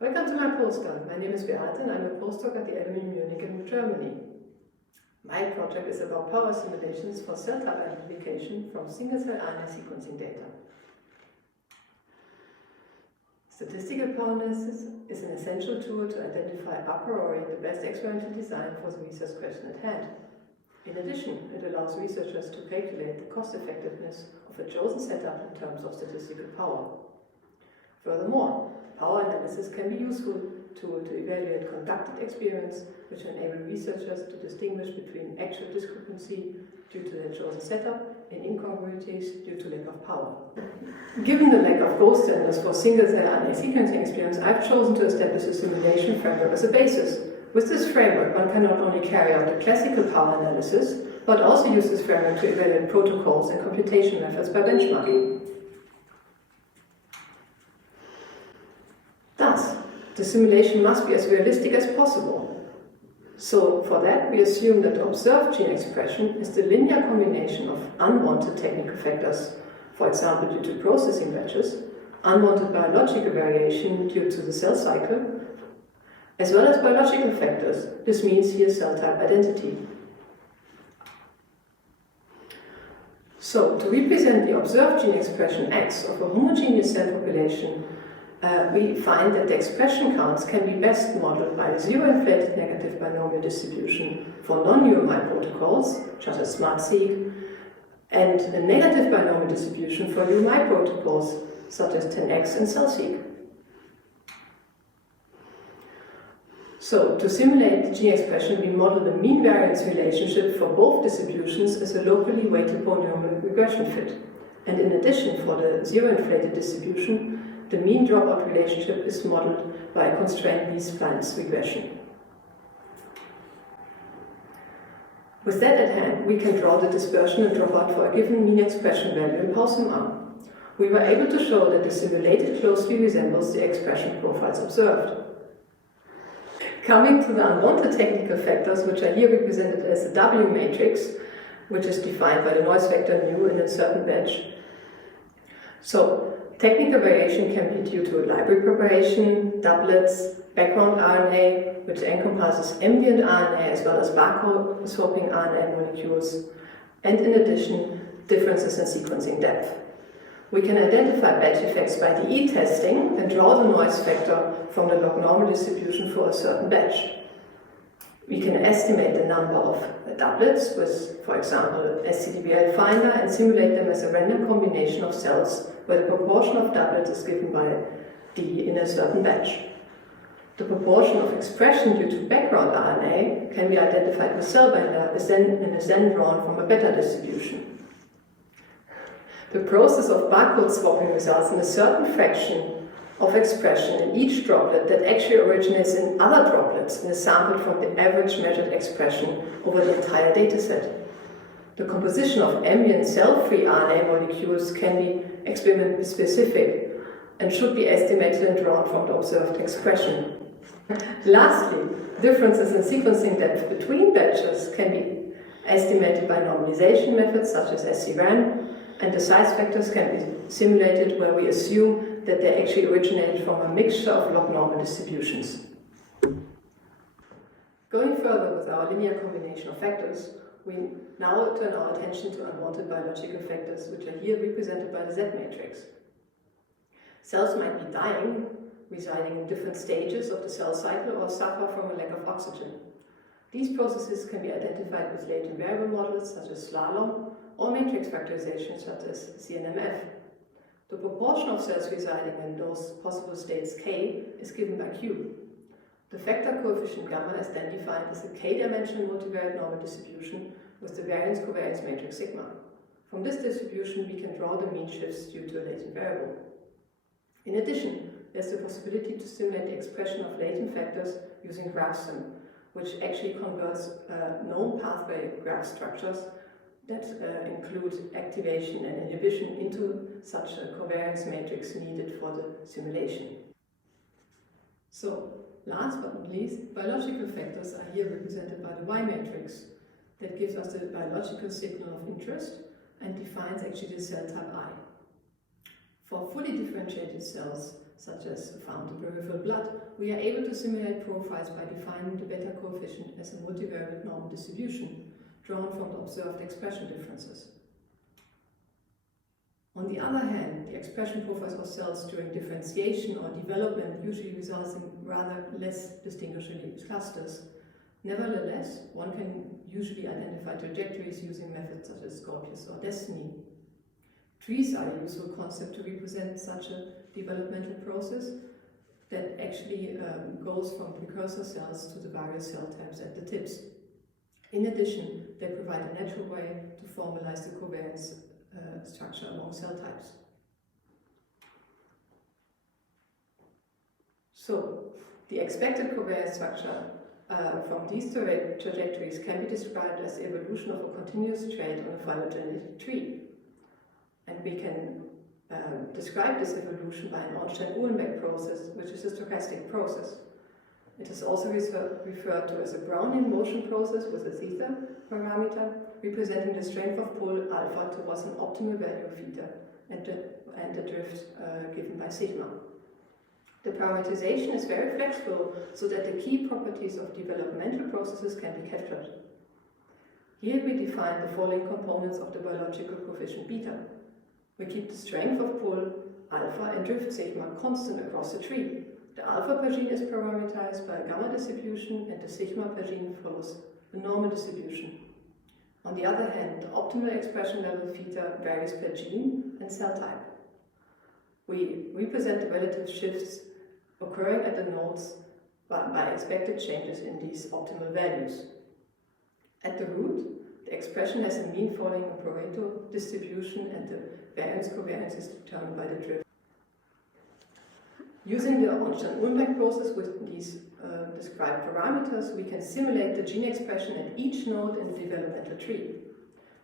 Welcome to my postdoc. My name is Beate and I'm a postdoc at the LMU Munich in Germany. My project is about power simulations for cell type identification from single-cell RNA sequencing data. Statistical power analysis is an essential tool to identify a priori the best experimental design for the research question at hand. In addition, it allows researchers to calculate the cost-effectiveness of a chosen setup in terms of statistical power. Furthermore, power analysis can be a useful tool to evaluate conducted experiments, which enable researchers to distinguish between actual discrepancy due to their chosen setup and incongruities due to lack of power. Given the lack of gold standards for single-cell RNA sequencing experiments, I've chosen to establish a simulation framework as a basis. With this framework, one can not only carry out the classical power analysis, but also use this framework to evaluate protocols and computation methods by benchmarking. Thus, the simulation must be as realistic as possible. So, for that, we assume that the observed gene expression is the linear combination of unwanted technical factors, for example due to processing batches, unwanted biological variation due to the cell cycle, as well as biological factors. This means here cell type identity. So, to represent the observed gene expression X of a homogeneous cell population, we find that the expression counts can be best modeled by a zero-inflated negative binomial distribution for non-UMI protocols, such as SmartSeq, and a negative binomial distribution for UMI protocols, such as 10X and CellSeq. So, to simulate the gene expression, we model the mean variance relationship for both distributions as a locally weighted polynomial regression fit. And in addition, for the zero-inflated distribution, the mean dropout relationship is modeled by a constrained least-splines regression. With that at hand, we can draw the dispersion and dropout for a given mean expression value in powsimR. We were able to show that the simulated closely resembles the expression profiles observed. Coming to the unwanted technical factors, which are here represented as the W matrix, which is defined by the noise vector nu in a certain batch. So, technical variation can be due to library preparation, doublets, background RNA, which encompasses ambient RNA as well as barcode swapping RNA molecules, and in addition, differences in sequencing depth. We can identify batch effects by DE testing and draw the noise factor from the log normal distribution for a certain batch. We can estimate the number of doublets with, for example, SCDBL finder and simulate them as a random combination of cells where the proportion of doublets is given by D in a certain batch. The proportion of expression due to background RNA can be identified with cell binder and is then drawn from a beta distribution. The process of barcode swapping results in a certain fraction of expression in each droplet that actually originates in other droplets and is sampled from the average measured expression over the entire dataset. The composition of ambient cell-free RNA molecules can be experiment specific and should be estimated and drawn from the observed expression. Lastly, differences in sequencing depth between batches can be estimated by normalization methods such as scRNA, and the size factors can be simulated where we assume that they actually originated from a mixture of log normal distributions. Going further with our linear combination of factors, we now turn our attention to unwanted biological factors, which are here represented by the Z matrix. Cells might be dying, residing in different stages of the cell cycle, or suffer from a lack of oxygen. These processes can be identified with latent variable models such as slalom, or matrix factorization such as CNMF. The proportion of cells residing in those possible states K is given by Q. The factor coefficient gamma is then defined as a k-dimensional multivariate normal distribution with the variance-covariance matrix sigma. From this distribution, we can draw the mean shifts due to a latent variable. In addition, there's the possibility to simulate the expression of latent factors using GraphSim, which actually converts known pathway graph structures that include activation and inhibition into such a covariance matrix needed for the simulation. So, last but not least, biological factors are here represented by the Y matrix that gives us the biological signal of interest and defines actually the cell type I. For fully differentiated cells, such as found in peripheral blood, we are able to simulate profiles by defining the beta coefficient as a multivariate normal distribution drawn from the observed expression differences. On the other hand, the expression profiles of cells during differentiation or development usually results in rather less distinguishable clusters. Nevertheless, one can usually identify trajectories using methods such as Scorpius or Destiny. Trees are a useful concept to represent such a developmental process that actually goes from precursor cells to the various cell types at the tips. In addition, they provide a natural way to formalize the covariance structure among cell types. So, the expected covariance structure from these trajectories can be described as the evolution of a continuous trait on a phylogenetic tree. And we can describe this evolution by an Ornstein-Uhlenbeck process, which is a stochastic process. It is also referred to as a Brownian motion process with a theta parameter, representing the strength of pull alpha towards an optimal value of theta and the drift given by sigma. The parameterization is very flexible so that the key properties of developmental processes can be captured. Here we define the following components of the biological coefficient beta. We keep the strength of pull alpha and drift sigma constant across the tree. The alpha pergene is parameterized by a gamma distribution and the sigma pergene follows the normal distribution. On the other hand, the optimal expression level theta varies per gene and cell type. We represent the relative shifts occurring at the nodes by expected changes in these optimal values. At the root, the expression has a mean following a Pareto distribution and the variance covariance is determined by the drift. Using the Ornstein-Uhlenbeck process with these described parameters, we can simulate the gene expression at each node in the developmental tree.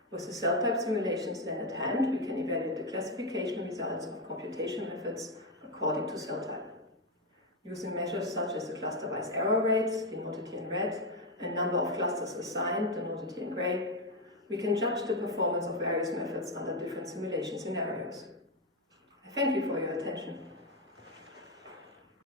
With the cell type simulations then at hand, we can evaluate the classification results of computation methods according to cell type. Using measures such as the cluster-wise error rates, denoted here in red, and number of clusters assigned, denoted here in gray, we can judge the performance of various methods under different simulation scenarios. I thank you for your attention.